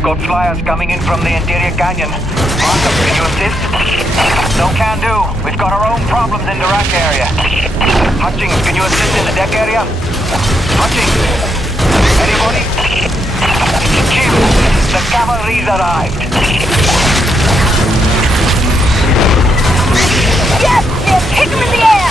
We've got flyers coming in from the interior canyon. Markham, can you assist? No can do. We've got our own problems in the rack area. Hutchings, can you assist in the deck area? Hutchings? Anybody? Jim, the cavalry's arrived. Yes, Jim! Kick him in the air!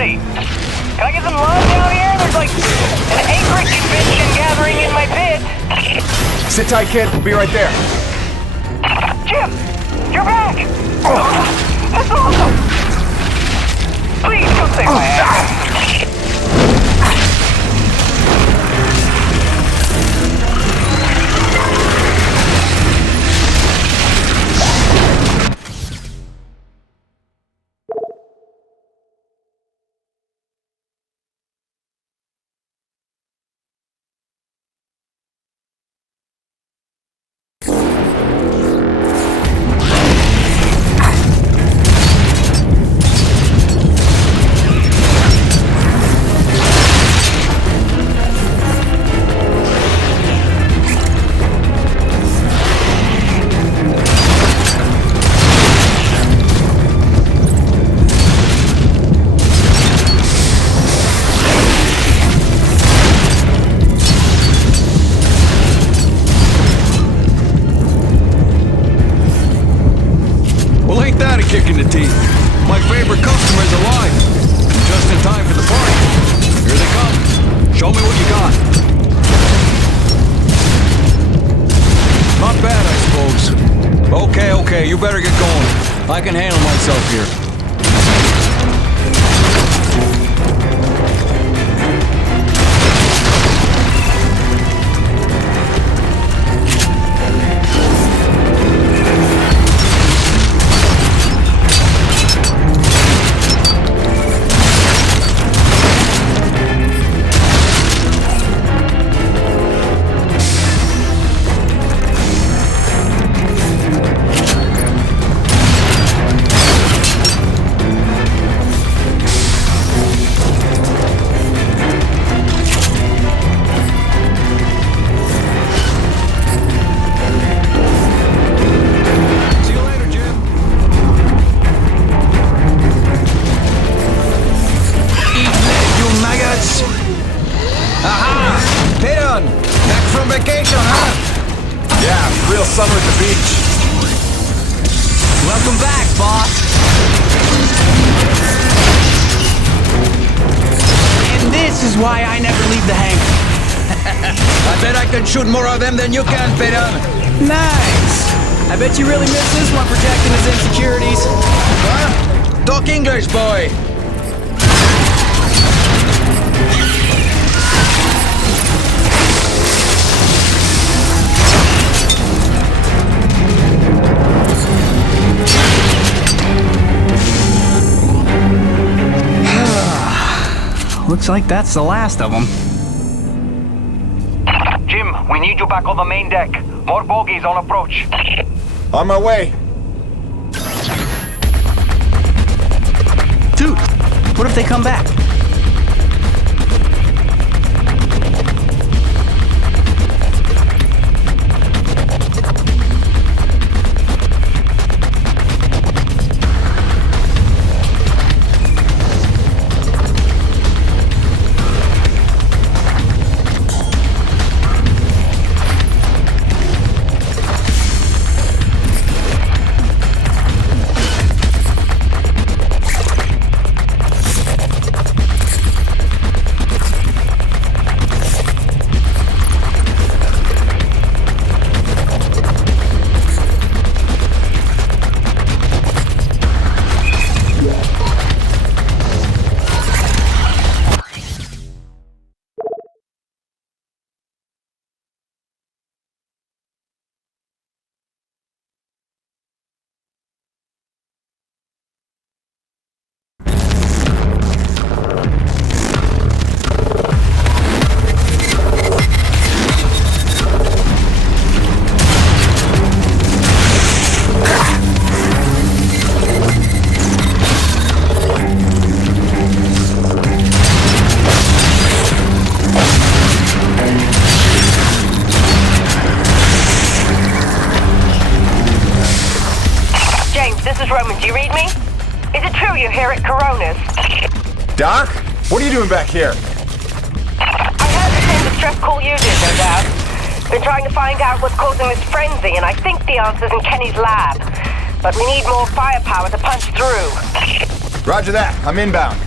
Can I get some love down here? There's like an acreage convention gathering in my pit. Sit tight, kid. We'll be right there. Jim, you're back. That's awesome. Please come save my ass. Kick in the teeth. My favorite customer's alive. Just in time for the party. Here they come. Show me what you got. Not bad, I suppose. Okay, you better get going. I can handle myself here. Summer at the beach. Welcome back, boss. And this is why I never leave the hangar. I bet I can shoot more of them than you can, Peter. Nice. I bet you really miss this one protecting his insecurities. Huh? Talk English, boy. Looks like that's the last of them. Jim, we need you back on the main deck. More bogies on approach. On my way. Dude, what if they come back? me? Is it true you're here at Corona's? Doc? What are you doing back here? I heard the same distress call you did, no doubt. Been trying to find out what's causing this frenzy, and I think the answer's in Kenny's lab. But we need more firepower to punch through. Roger that. I'm inbound.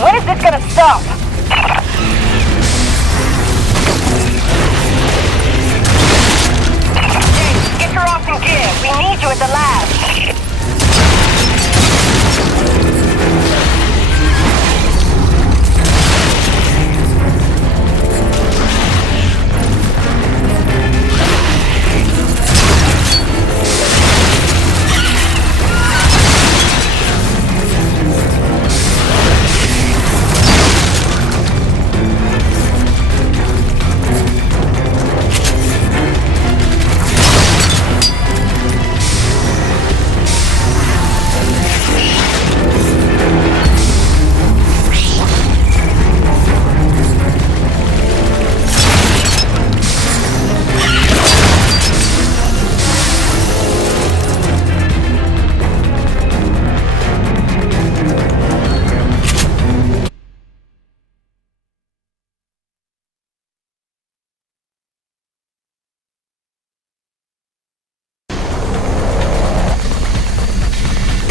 When is this gonna stop? James, get your ass in gear. We need you at the lab.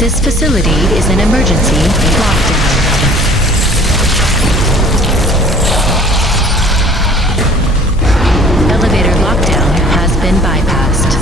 This facility is an emergency lockdown. Elevator lockdown has been bypassed.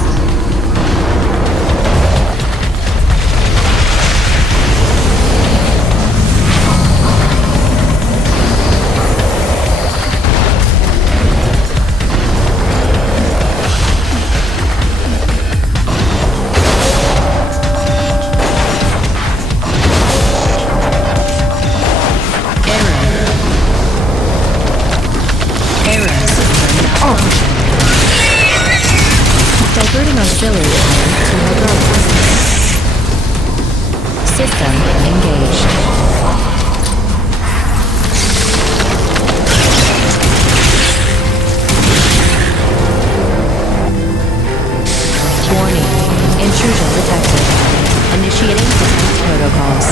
Diverting auxiliary power to hydraulic systems. System engaged. Warning. Intrusion detected. Initiating defense protocols.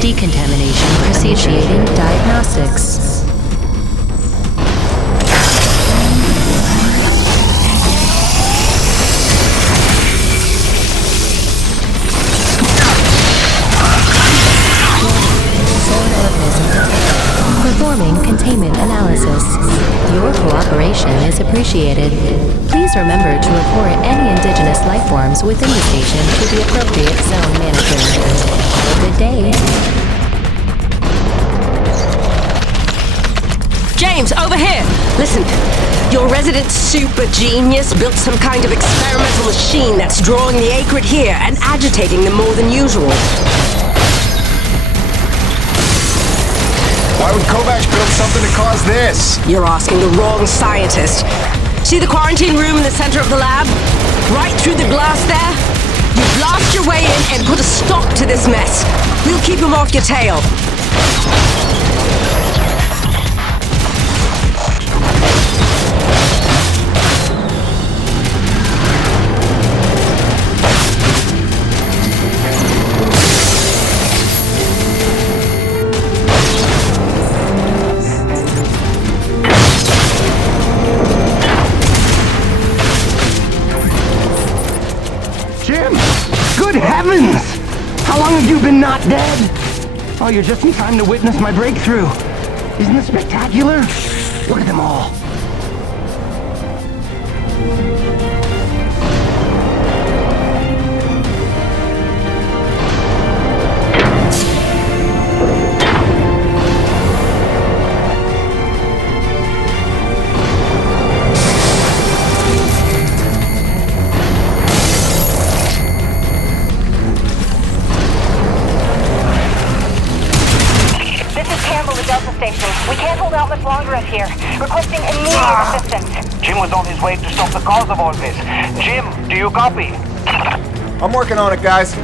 Decontamination Initiating diagnostics. Performing containment analysis. Your cooperation is appreciated. Please remember to report any indigenous life forms within the station to the appropriate zone manager. Have a good day. James, over here! Listen, your resident super genius built some kind of experimental machine that's drawing the acrid here and agitating them more than usual. Why would Kovacs build something to cause this? You're asking the wrong scientist. See the quarantine room in the center of the lab? Right through the glass there? You blast your way in and put a stop to this mess. We'll keep him off your tail. Good heavens! How long have you been not dead? Oh, you're just in time to witness my breakthrough. Isn't this spectacular? Look at them all. We can't hold out much longer up here. Requesting immediate assistance. Jim was on his way to stop the cause of all this. Jim, do you copy? I'm working on it, guys.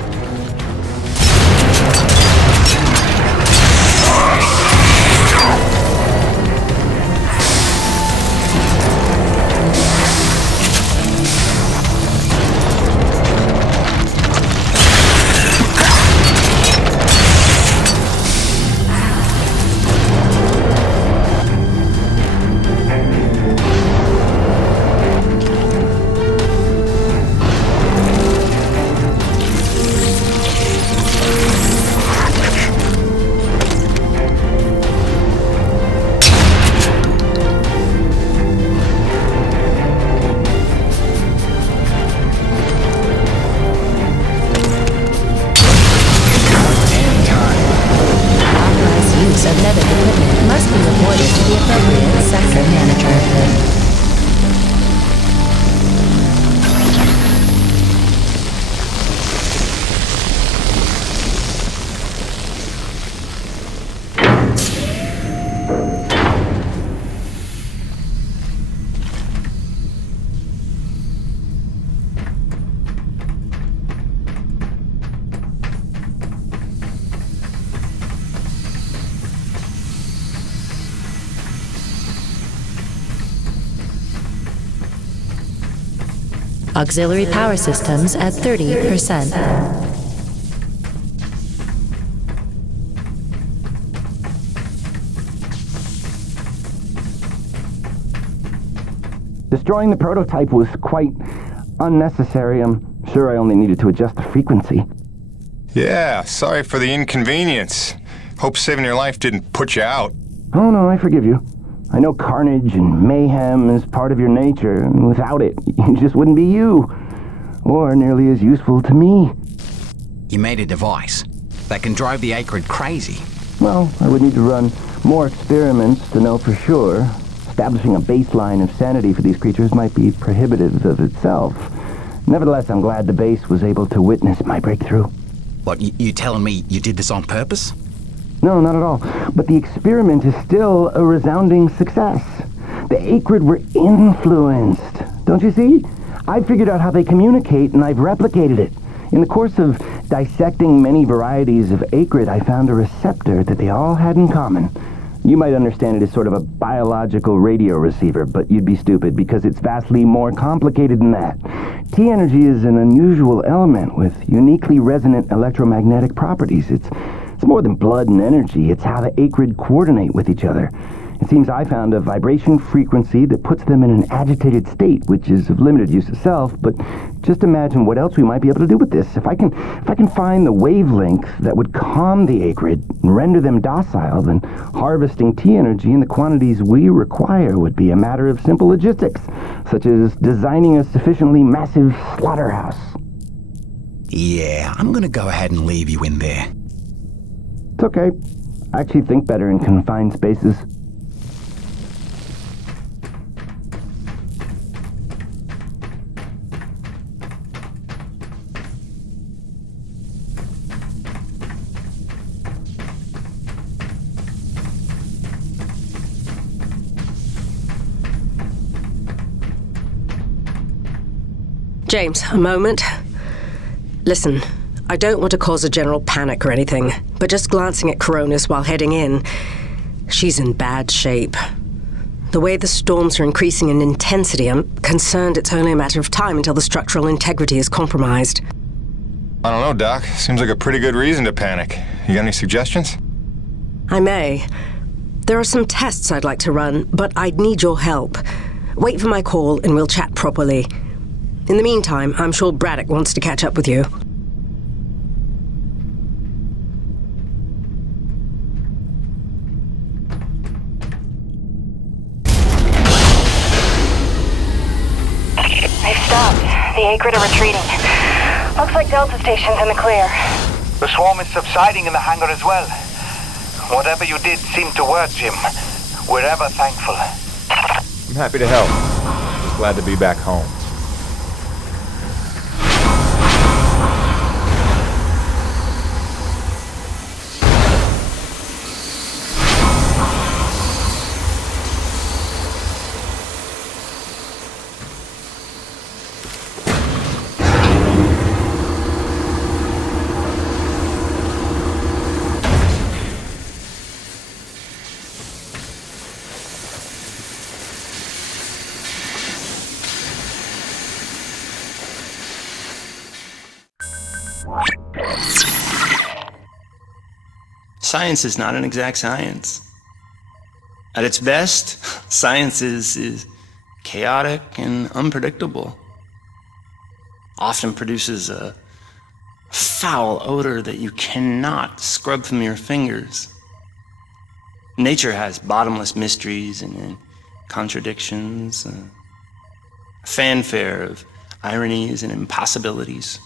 Auxiliary power systems at 30%. Destroying the prototype was quite unnecessary. I'm sure I only needed to adjust the frequency. Yeah, sorry for the inconvenience. Hope saving your life didn't put you out. Oh no, I forgive you. I know carnage and mayhem is part of your nature, and without it, you just wouldn't be you. Or nearly as useful to me. You made a device that can drive the acrid crazy. Well, I would need to run more experiments to know for sure. Establishing a baseline of sanity for these creatures might be prohibitive of itself. Nevertheless, I'm glad the base was able to witness my breakthrough. What, you telling me you did this on purpose? No, not at all. But the experiment is still a resounding success. The acrid were influenced. Don't you see? I figured out how they communicate, and I've replicated it. In the course of dissecting many varieties of acrid, I found a receptor that they all had in common. You might understand it as sort of a biological radio receiver, but you'd be stupid because it's vastly more complicated than that. T-energy is an unusual element with uniquely resonant electromagnetic properties. It's It's more than blood and energy. It's how the acrid coordinate with each other. It seems I found a vibration frequency that puts them in an agitated state, which is of limited use itself, but just imagine what else we might be able to do with this. If I can find the wavelength that would calm the acrid and render them docile, then harvesting T energy in the quantities we require would be a matter of simple logistics, such as designing a sufficiently massive slaughterhouse. Yeah, I'm gonna go ahead and leave you in there. It's okay. I actually think better in confined spaces. James, a moment. Listen, I don't want to cause a general panic or anything, but just glancing at Coronis while heading in, she's in bad shape. The way the storms are increasing in intensity, I'm concerned it's only a matter of time until the structural integrity is compromised. I don't know, Doc. Seems like a pretty good reason to panic. You got any suggestions? I may. There are some tests I'd like to run, but I'd need your help. Wait for my call and we'll chat properly. In the meantime, I'm sure Braddock wants to catch up with you. They've stopped. The Acrid are retreating. Looks like Delta Station's in the clear. The swarm is subsiding in the hangar as well. Whatever you did seemed to work, Jim. We're ever thankful. I'm happy to help. Just glad to be back home. Science is not an exact science. At its best, science is chaotic and unpredictable. Often produces a foul odor that you cannot scrub from your fingers. Nature has bottomless mysteries and contradictions, a fanfare of ironies and impossibilities.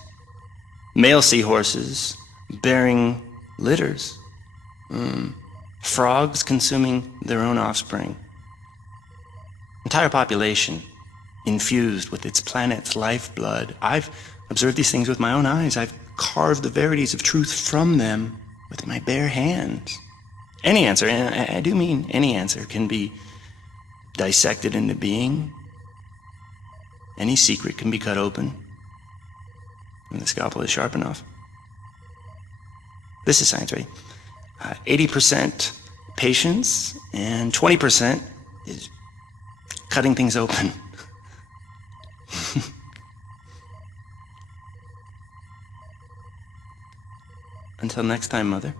Male seahorses bearing litters. Frogs consuming their own offspring. Entire population infused with its planet's lifeblood. I've observed these things with my own eyes. I've carved the verities of truth from them with my bare hands. Any answer, and I do mean any answer, can be dissected into being. Any secret can be cut open when the scalpel is sharp enough. This is science, right? 80% patience and 20% is cutting things open. Until next time, Mother.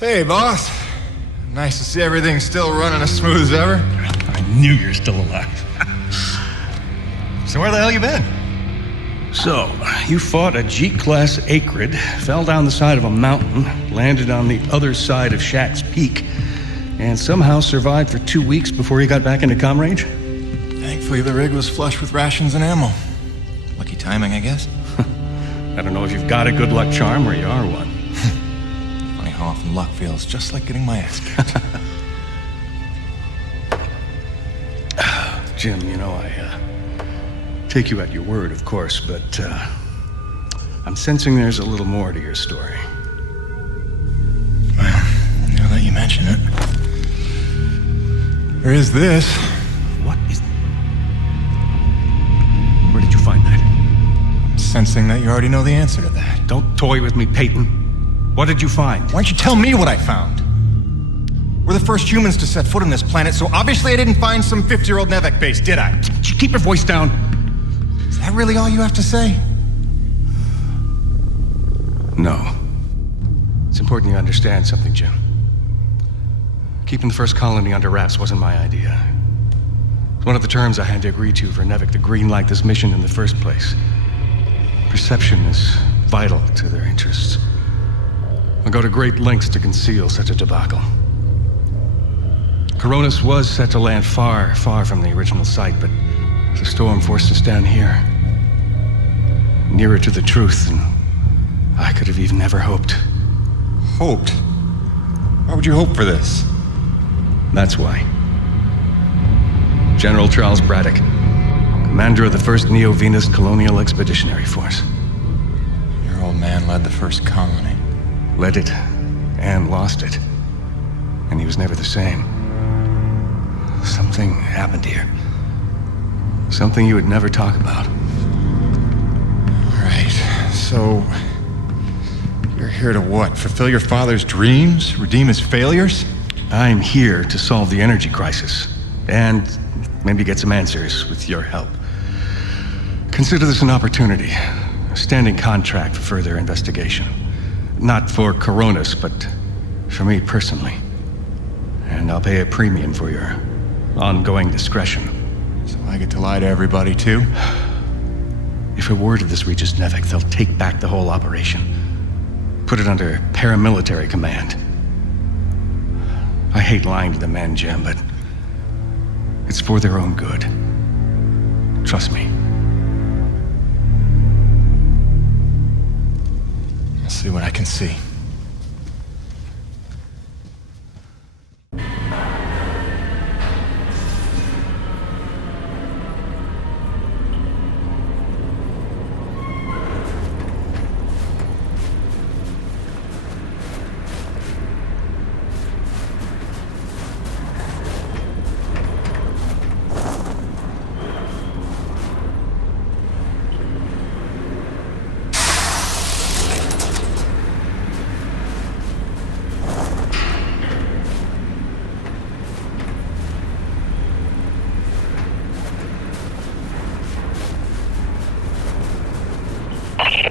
Hey, boss. Nice to see everything still running as smooth as ever. I knew you were still alive. So where the hell you been? So, you fought a G-class acrid, fell down the side of a mountain, landed on the other side of Shack's Peak, and somehow survived for 2 weeks before you got back into comm range? Thankfully, the rig was flush with rations and ammo. Lucky timing, I guess. I don't know if you've got a good luck charm or you are one. Funny how often luck feels just like getting my ass kicked. Jim, you know, I take you at your word, of course, but I'm sensing there's a little more to your story. Well, now that you mention it, there is this. What is... Where did you find that? I'm sensing that you already know the answer to that. Don't toy with me, Peyton. What did you find? Why don't you tell me what I found? We're the first humans to set foot on this planet, so obviously I didn't find some 50-year-old Nevek base, did I? Keep your voice down. Is that really all you have to say? No. It's important you understand something, Jim. Keeping the first colony under wraps wasn't my idea. It's one of the terms I had to agree to for Nevek to greenlight this mission in the first place. Perception is vital to their interests. I'll go to great lengths to conceal such a debacle. Coronis was set to land far, far from the original site, but the storm forced us down here. Nearer to the truth than I could have even ever hoped. Hoped? Why would you hope for this? That's why. General Charles Braddock, commander of the 1st Neo-Venus Colonial Expeditionary Force. Your old man led the first colony. Led it, and lost it. And he was never the same. Something happened here. Something you would never talk about. Right, so... you're here to what? Fulfill your father's dreams? Redeem his failures? I'm here to solve the energy crisis. And maybe get some answers with your help. Consider this an opportunity. A standing contract for further investigation. Not for Coronis, but for me personally. And I'll pay a premium for your ongoing discretion. So I get to lie to everybody, too? If a word of this reaches Nevek, they'll take back the whole operation. Put it under paramilitary command. I hate lying to the men, Jim, but it's for their own good. Trust me. I'll see what I can see.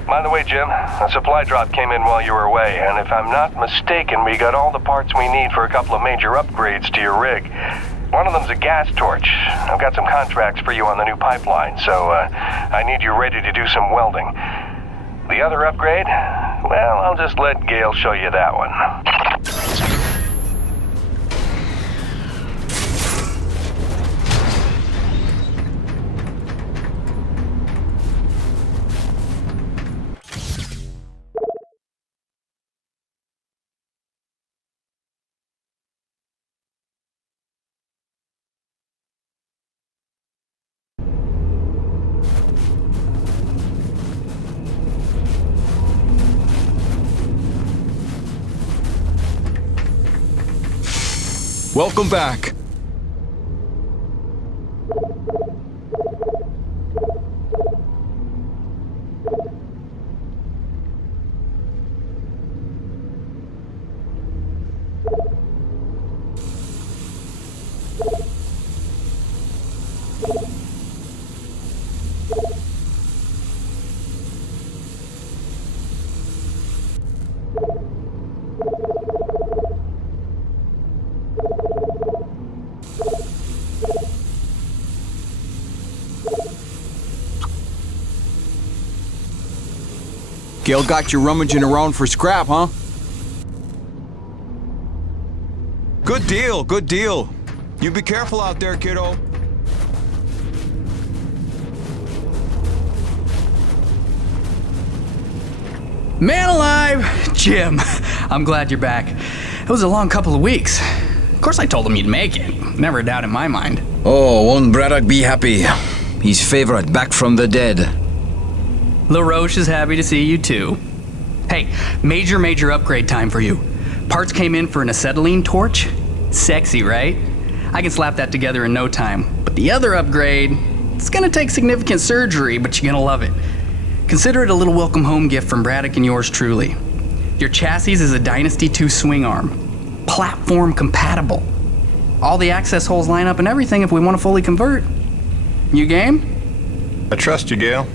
By the way, Jim, a supply drop came in while you were away, and if I'm not mistaken, we got all the parts we need for a couple of major upgrades to your rig. One of them's a gas torch. I've got some contracts for you on the new pipeline, so I need you ready to do some welding. The other upgrade? Well, I'll just let Gale show you that one. Welcome back. Gale got you rummaging around for scrap, huh? Good deal, good deal. You be careful out there, kiddo. Man alive! Jim, I'm glad you're back. It was a long couple of weeks. Of course I told him you'd make it. Never a doubt in my mind. Oh, won't Braddock be happy? His favorite back from the dead. LaRoche is happy to see you too. Hey, major upgrade time for you. Parts came in for an acetylene torch. Sexy, right? I can slap that together in no time. But the other upgrade, it's gonna take significant surgery, but you're gonna love it. Consider it a little welcome home gift from Braddock and yours truly. Your chassis is a Dynasty 2 swing arm. Platform compatible. All the access holes line up and everything if we want to fully convert. You game? I trust you, Gale.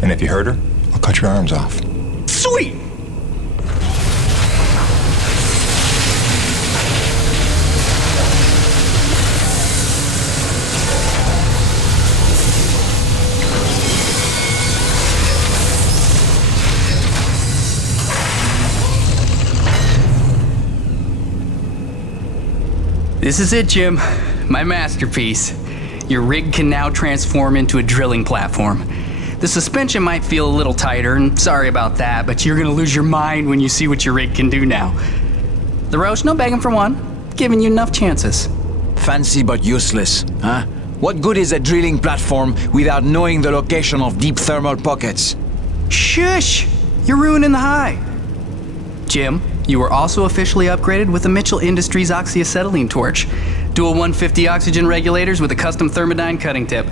And if you hurt her, I'll cut your arms off. Sweet! This is it, Jim. My masterpiece. Your rig can now transform into a drilling platform. The suspension might feel a little tighter, and sorry about that, but you're gonna lose your mind when you see what your rig can do now. LaRoche, no begging for one. Giving you enough chances. Fancy but useless, huh? What good is a drilling platform without knowing the location of deep thermal pockets? Shush! You're ruining the high. Jim, you were also officially upgraded with the Mitchell Industries oxyacetylene torch. Dual 150 oxygen regulators with a custom thermodyne cutting tip.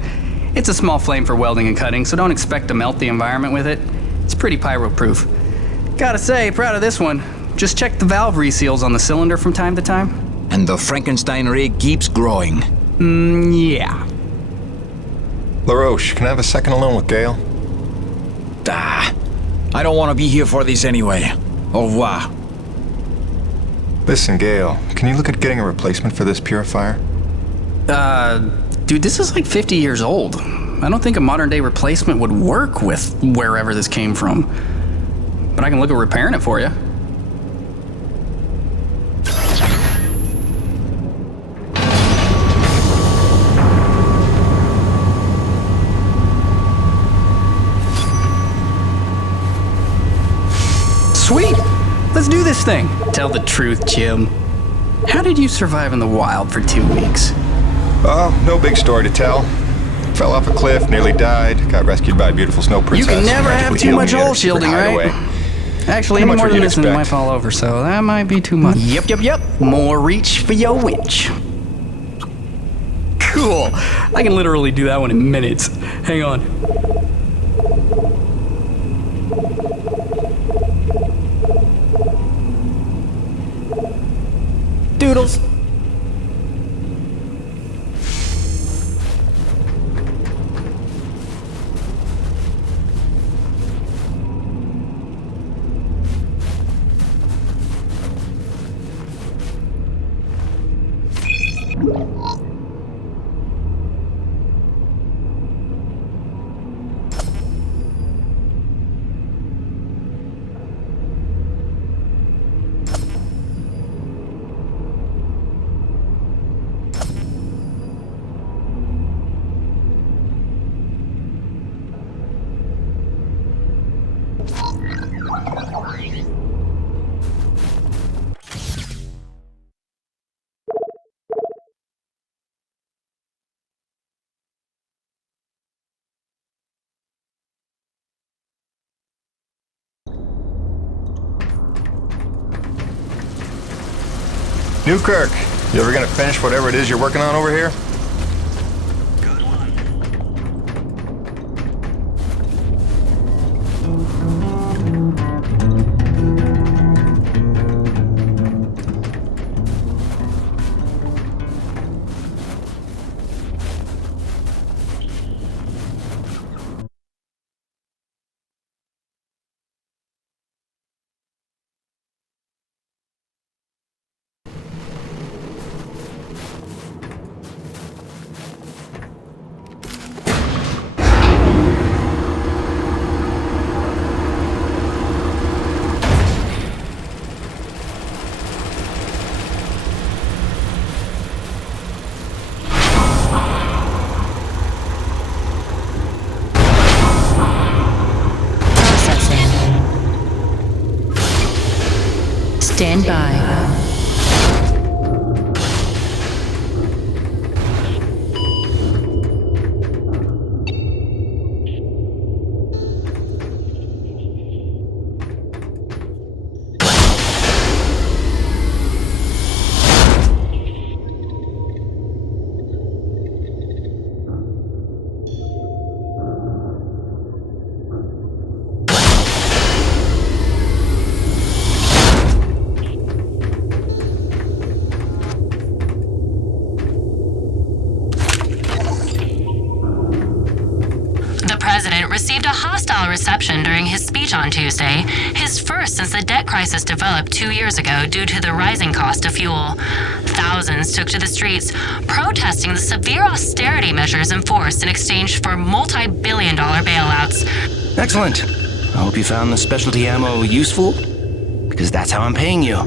It's a small flame for welding and cutting, so don't expect to melt the environment with it. It's pretty pyro-proof. Gotta say, proud of this one. Just check the valve reseals on the cylinder from time to time. And the Frankenstein rig keeps growing. Yeah. LaRoche, can I have a second alone with Gale? I don't want to be here for this anyway. Au revoir. Listen, Gale, can you look at getting a replacement for this purifier? Dude, this is like 50 years old. I don't think a modern day replacement would work with wherever this came from. But I can look at repairing it for you. Sweet! Let's do this thing. Tell the truth, Jim. How did you survive in the wild for 2 weeks? Oh, no big story to tell. Fell off a cliff, nearly died, got rescued by a beautiful snow princess. You can never have too much hole shielding, right? Actually, any more than this and it might fall over, so that might be too much. Yep. More reach for your winch. Cool. I can literally do that one in minutes. Hang on. Doodles. Newkirk, you ever gonna finish whatever it is you're working on over here? Stand by. Received a hostile reception during his speech on Tuesday, his first since the debt crisis developed 2 years ago due to the rising cost of fuel. Thousands took to the streets, protesting the severe austerity measures enforced in exchange for multi-billion-dollar bailouts. Excellent. I hope you found the specialty ammo useful, because that's how I'm paying you.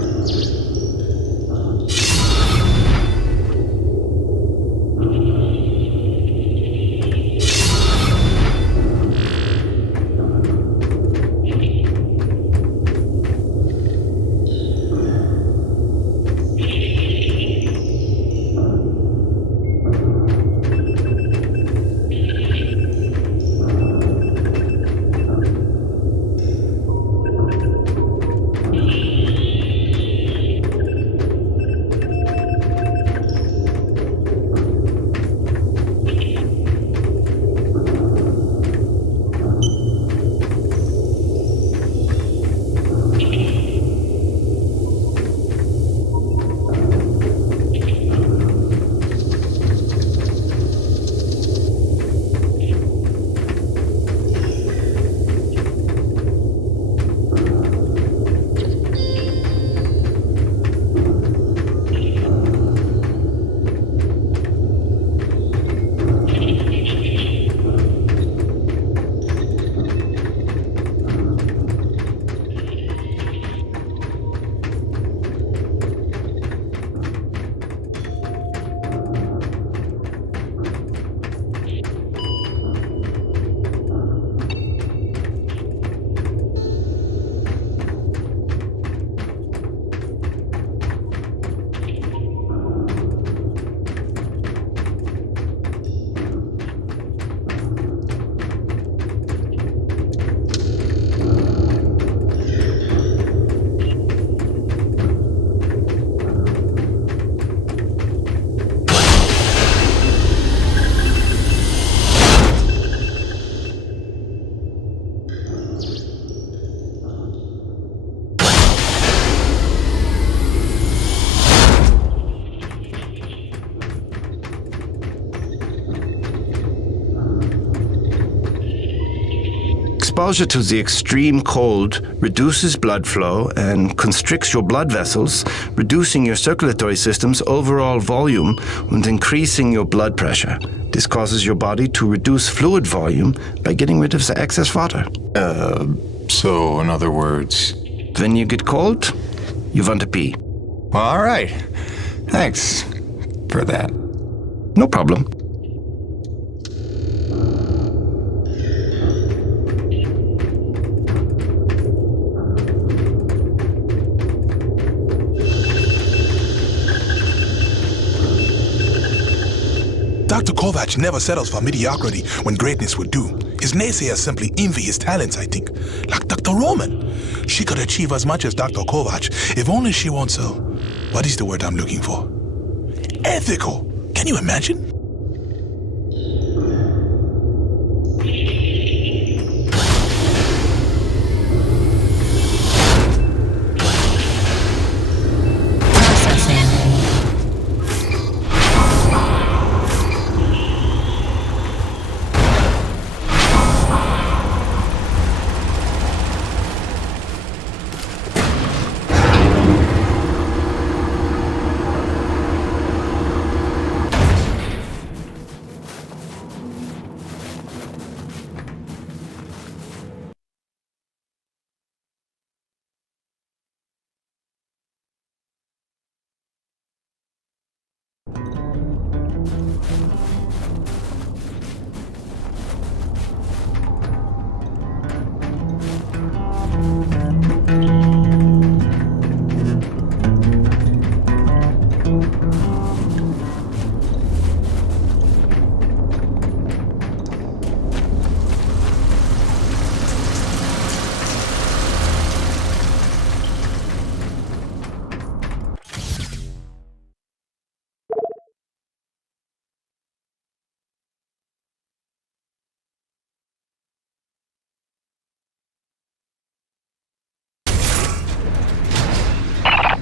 Exposure to the extreme cold reduces blood flow and constricts your blood vessels, reducing your circulatory system's overall volume and increasing your blood pressure. This causes your body to reduce fluid volume by getting rid of the excess water. So in other words... When you get cold, you want to pee. All right. Thanks for that. No problem. Dr. Kovac never settles for mediocrity when greatness would do. His naysayers simply envy his talents, I think. Like Dr. Roman. She could achieve as much as Dr. Kovac if only she wants so. What is the word I'm looking for? Ethical. Can you imagine?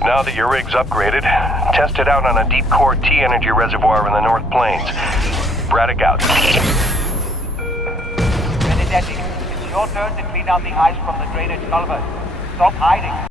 Now that your rig's upgraded, test it out on a deep core T-energy reservoir in the North Plains. Braddock out. Benedetti, it's your turn to clean out the ice from the drainage culvert. Stop hiding.